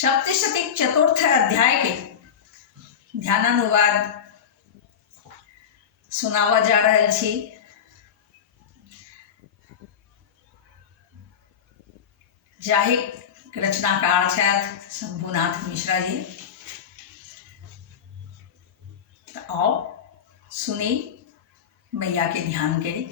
सप्तशती चतुर्थ अध्याय के ध्यानानुवाद सुनावा जा रहल छी। जाहि रचनाकार छथि शंभुनाथ मिश्रा जी। तो आओ सुनी, मैया के ध्यान करी।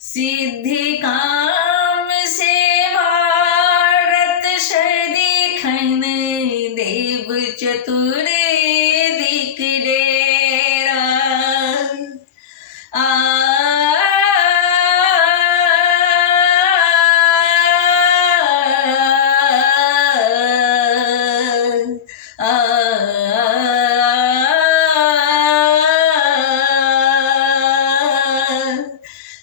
सिद्धि काम से भारत सदिखन देव चतुर दिक डेरा।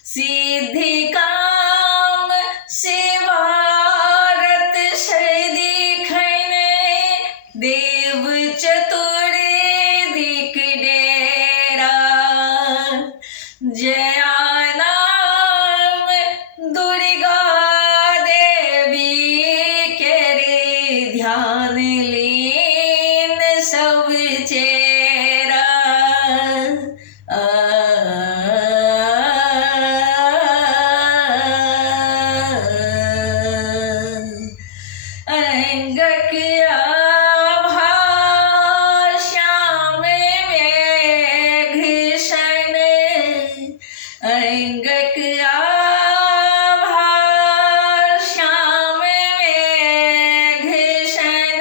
सिद्धि काम से भारत सदिखन देव चतुर दिक डेरा। जया नाम दुर्गा देवी के रे ध्यान लीन सब चेरा। अंगक आभा श्याम मेघ सन। अंगक आभा श्याम मेघ सन।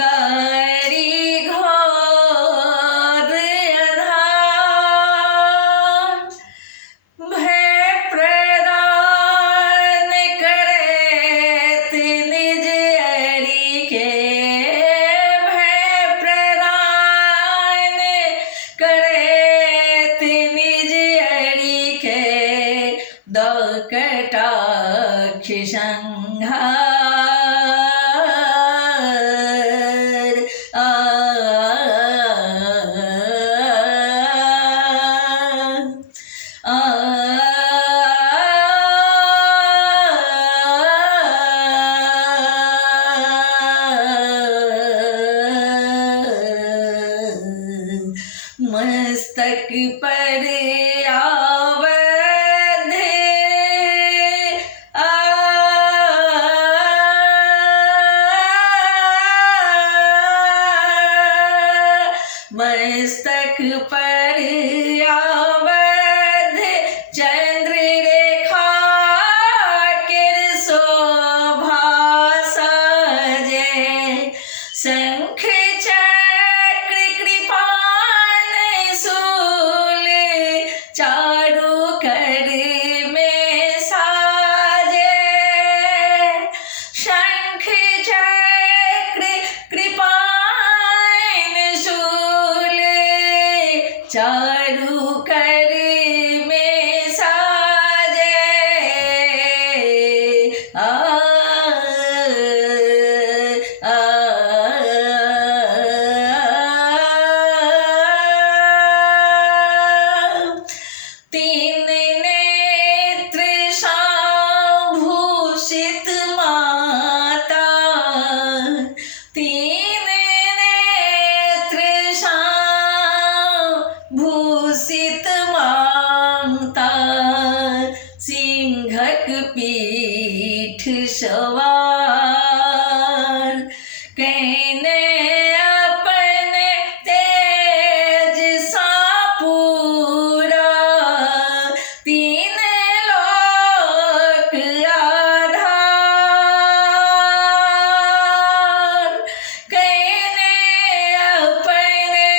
करी घोर अधार भय प्रदान करैत निज अरि के। भय प्रदान करैत निज अरि के। दौ कटाक्ष संहार। मस्तक पर आवध मस्तक पर आवध चंद्र रेखा केर शोभा साजे। शंख चक्र कृपाण शूल चारु कर में साजे। शंख चक्र कृपाण शूल चारु कर में साजे। तीन नेत्र सांभूषित माता। तीन नेत्र सांभूषित माता। सिंहक पीठ सवार कहने अपने तेज सा पूरा। तीन लोक आधार कहने अपने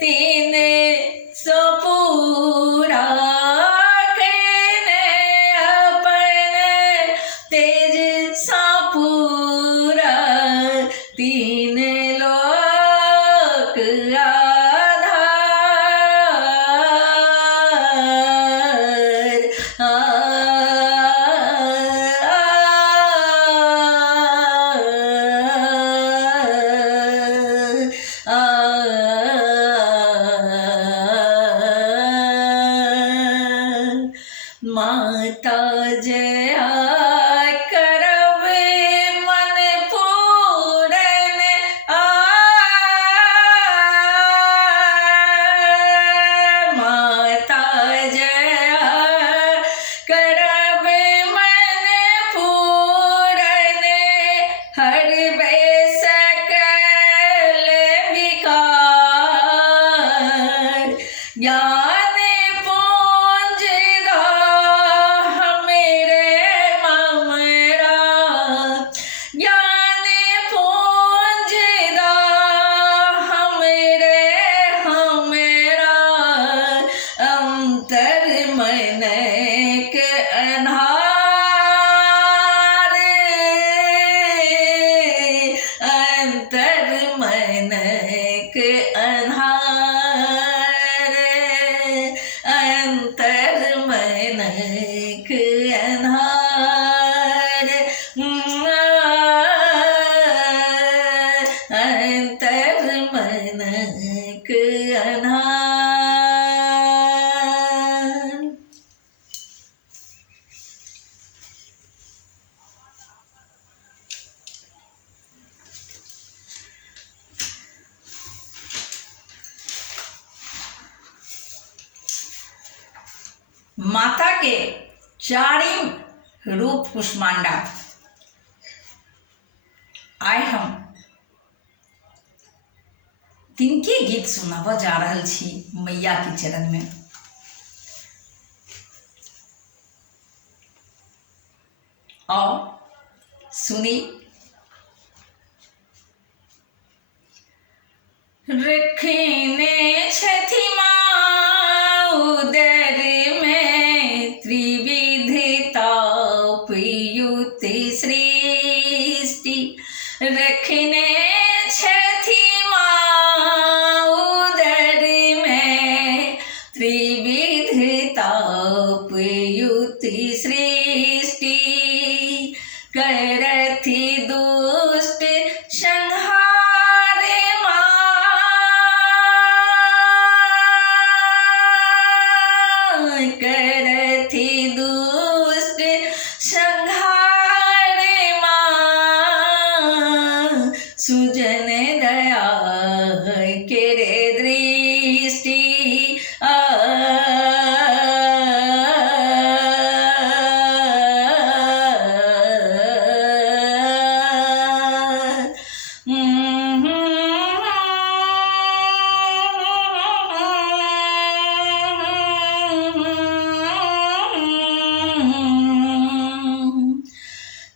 तीन सो पूरा। कहने अपने तेज सा माता जया करब मन पूरन माता जया करब मन पूरन हरबै सकल विकार ज्ञान पूंज दाह मेरे ममरा ज्ञान पूंज दाह मेरे हमरा अंतर मन के अन्हार अंतर मन के अन्हार अंतर मन के अन्हार अंतर मन के अन्हार। माता के चारिम रूप कुष्मांडा आइ हम तिनके गीत सुनाबऽ जा रहल छी मैया के चरण में। और सुनी रखने छथि माँ उदर में त्रिविधता उपयुक्त सृष्टि रखने छथि माँ उदर में त्रिविधता उपयुक्त सृष्टि करथि दुष्ट संहार माँ करथि दुष्ट संहार माँ सुजन दया केरे दृष्टि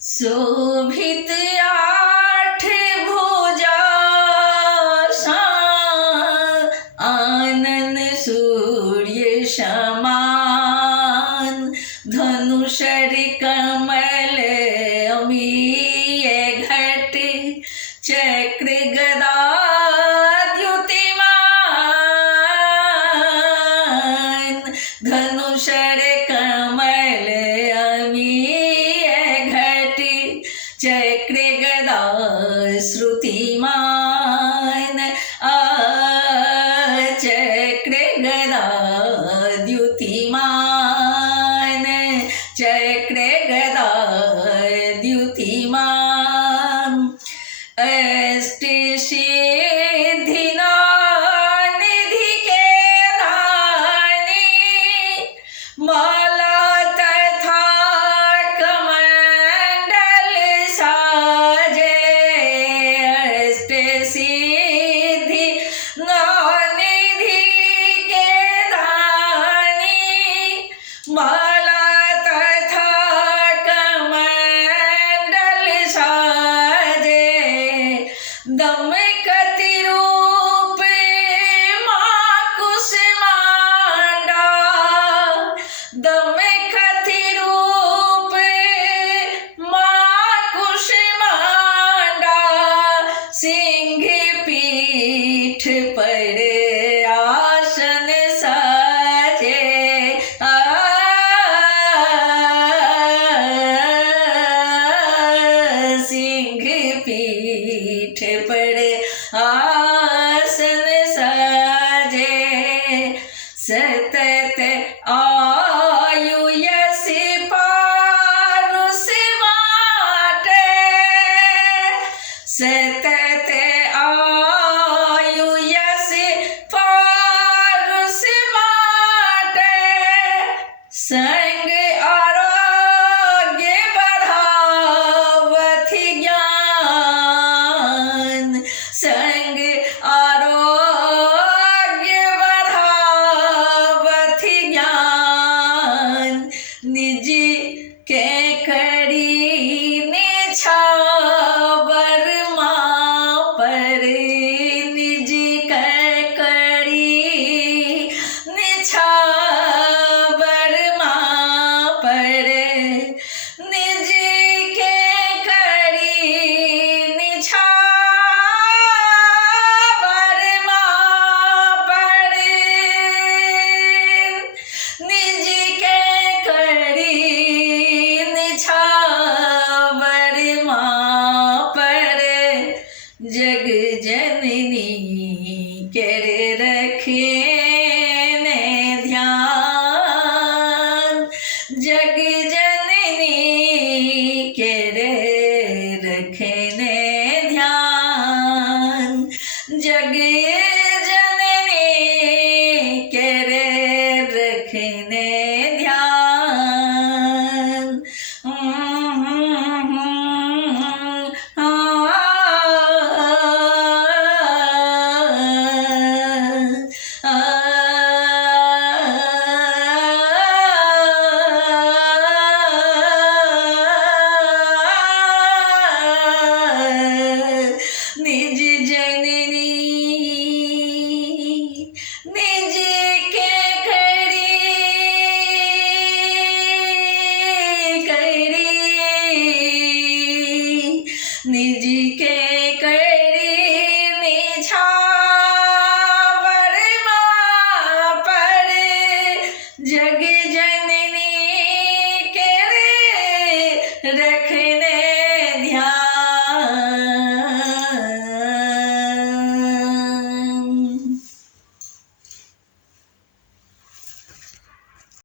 शोभित आठ भुजा आनन सूर्य समान धनुषर कमल अमीय घट चक्र गदा द्युतिमान धनुषर कमल अमीय घट चक्र गदा श्रुतिमान चक्र गदा द्युतिमान चक्र गदा द्युतिमान अष्ट सिद्धि निधि के दानी माला तथा कमंडल साजे अष्ट सिद्धि निधि के दानी माला तथा के करी निछावर माँ पर निज के करी निछावर माँ पर निज के करी निछावर माँ पर निज के करी निछावर माँ पर जग जननी कर रखे ने ध्यान जग जननी कर